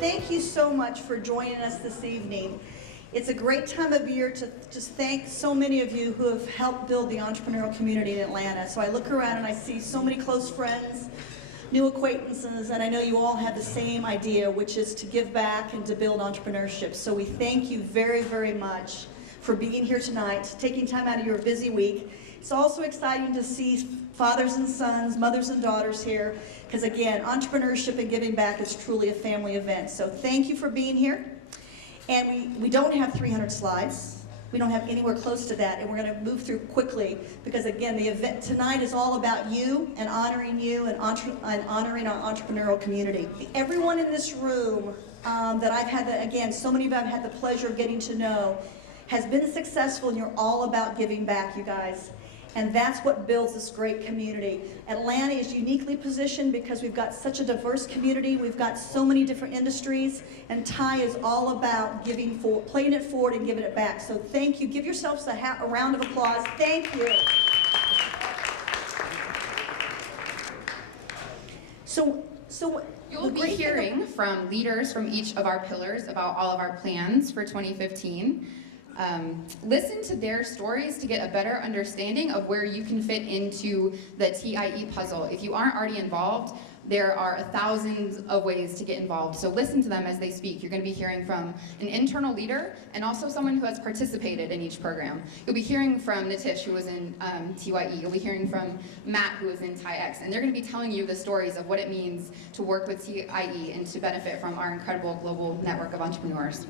thank you so much for joining us this evening. It's a great time of year to just thank so many of you who have helped build the entrepreneurial community in Atlanta. So I look around and I see so many close friends, new acquaintances, and I know you all have the same idea, which is to give back and to build entrepreneurship. So we thank you very, very much for being here tonight, taking time out of your busy week. It's also exciting to see fathers and sons, mothers and daughters here, because again, entrepreneurship and giving back is truly a family event. So thank you for being here. And we don't have 300 slides. We don't have anywhere close to that, and we're going to move through quickly because again, the event tonight is all about you and honoring you and honoring our entrepreneurial community. Everyone in this room that I've had, again, so many of you I've had the pleasure of getting to know, has been successful, and you're all about giving back, you guys. And that's what builds this great community. Atlanta is uniquely positioned because we've got such a diverse community. We've got so many different industries, and TiE is all about playing it forward and giving it back. So thank you. Give yourselves a round of applause. Thank you. So you'll be hearing from leaders from each of our pillars about all of our plans for 2015. Listen to their stories to get a better understanding of where you can fit into the TIE puzzle. If you aren't already involved, there are thousands of ways to get involved. So listen to them as they speak. You're going to be hearing from an internal leader and also someone who has participated in each program. You'll be hearing from Nitish, who was in TYE. You'll be hearing from Matt, who is in TIEX. And they're going to be telling you the stories of what it means to work with TIE and to benefit from our incredible global network of entrepreneurs.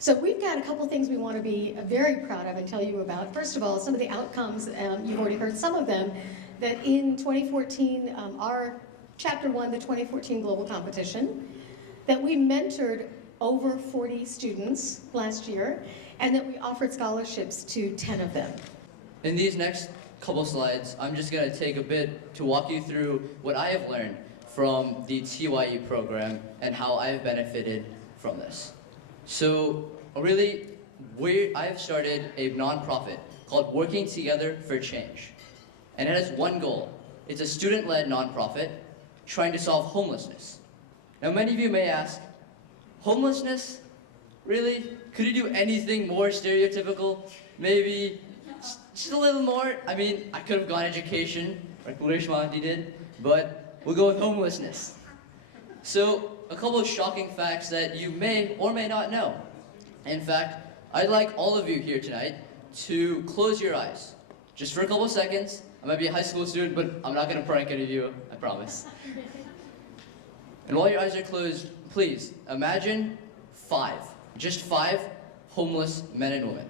So we've got a couple things we want to be very proud of and tell you about. First of all, some of the outcomes, you've already heard some of them, that in 2014, our chapter won the 2014 global competition, that we mentored over 40 students last year, and that we offered scholarships to 10 of them. In these next couple slides, I'm just going to take a bit to walk you through what I have learned from the TYE program and how I've benefited from this. So really, I've started a nonprofit called Working Together for Change. And it has one goal. It's a student-led nonprofit trying to solve homelessness. Now many of you may ask, homelessness? Really? Could you do anything more stereotypical? Maybe just a little more? I mean, I could have gone education, like Lurishmanti did, but we'll go with homelessness. So, a couple of shocking facts that you may or may not know. In fact, I'd like all of you here tonight to close your eyes, just for a couple of seconds. I might be a high school student, but I'm not going to prank any of you, I promise. And while your eyes are closed, please imagine just five homeless men and women.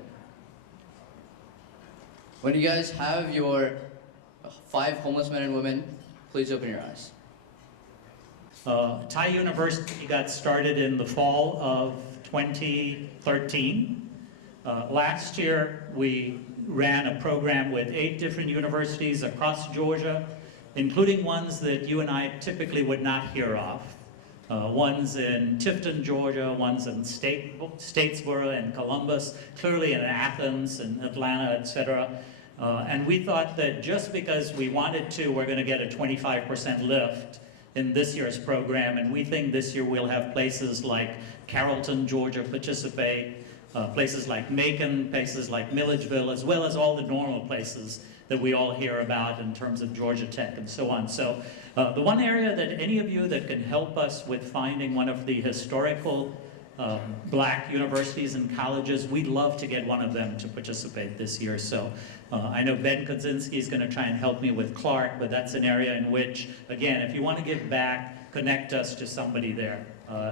When you guys have your 5 homeless men and women, please open your eyes. TiE University got started in the fall of 2013. Last year, we ran a program with 8 different universities across Georgia, including ones that you and I typically would not hear of. Ones in Tifton, Georgia, ones in Statesboro and Columbus, clearly in Athens and Atlanta, etc. And we thought that just because we wanted to, we're going to get a 25% lift in this year's program, and we think this year we'll have places like Carrollton, Georgia participate, places like Macon, places like Milledgeville, as well as all the normal places that we all hear about in terms of Georgia Tech and so on. So the one area that any of you that can help us with finding one of the historical black universities and colleges, we'd love to get one of them to participate this year. So I know Ben Kodzinski is going to try and help me with Clark, but that's an area in which, again, if you want to give back, connect us to somebody there.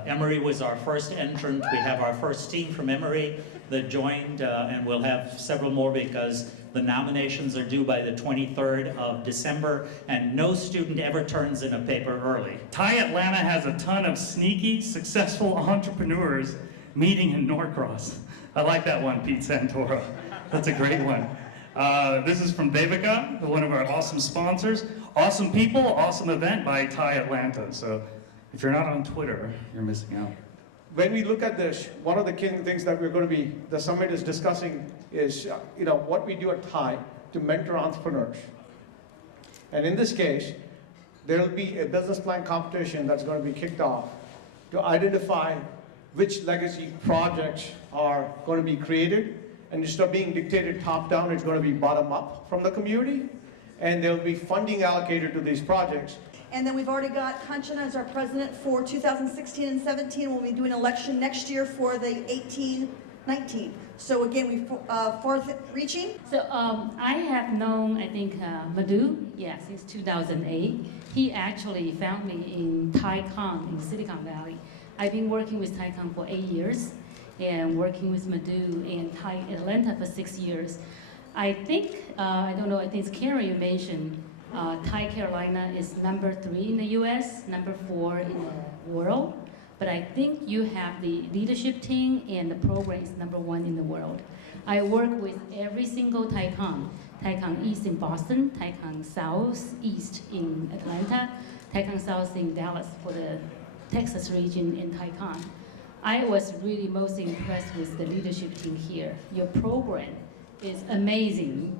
Emory was our first entrant. We have our first team from Emory that joined, and we'll have several more because the nominations are due by the 23rd of December, and no student ever turns in a paper early. TiE Atlanta has a ton of sneaky, successful entrepreneurs meeting in Norcross. I like that one, Pete Santoro. That's a great one. This is from Devika, one of our awesome sponsors. Awesome people, awesome event by TiE Atlanta. So if you're not on Twitter, you're missing out. When we look at this, one of the key things that we're going to be, the summit is discussing is, what we do at TiE to mentor entrepreneurs. And in this case, there will be a business plan competition that's going to be kicked off to identify which legacy projects are going to be created. And instead of being dictated top-down, it's going to be bottom-up from the community. And there'll be funding allocated to these projects. And then we've already got Kanchana as our president for 2016 and 17. We'll be doing an election next year for the 18-19. So again, we're forth-reaching. So I have known, I think, Madhu, since 2008. He actually found me in TiEVision in Silicon Valley. I've been working with TiEVision for 8 years and working with Madhu in Atlanta for 6 years. I think, I don't know, I think it's Karen you mentioned, Carolina is number 3 in the US, number 4 in the world. But I think you have the leadership team and the program is number 1 in the world. I work with every single TiEVision. TiEVision East in Boston, TiEVision South East in Atlanta, TiEVision South in Dallas for the Texas region in TiEVision. I was really most impressed with the leadership team here. Your program is amazing.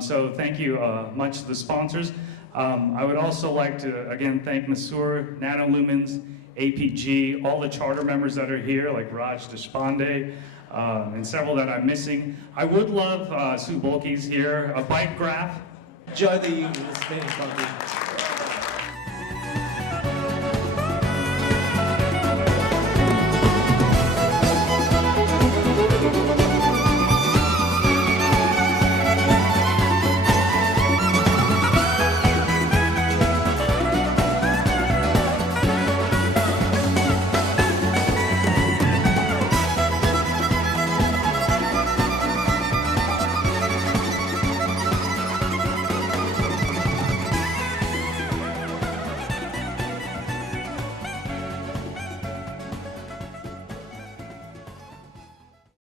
So thank you much to the sponsors. I would also like to, again, thank Masur, Nanolumens, APG, all the charter members that are here, like Raj Deshpande, and several that I'm missing. I would love, Sue Bulkey's here, a bike graph. Enjoy the evening. It's been fun.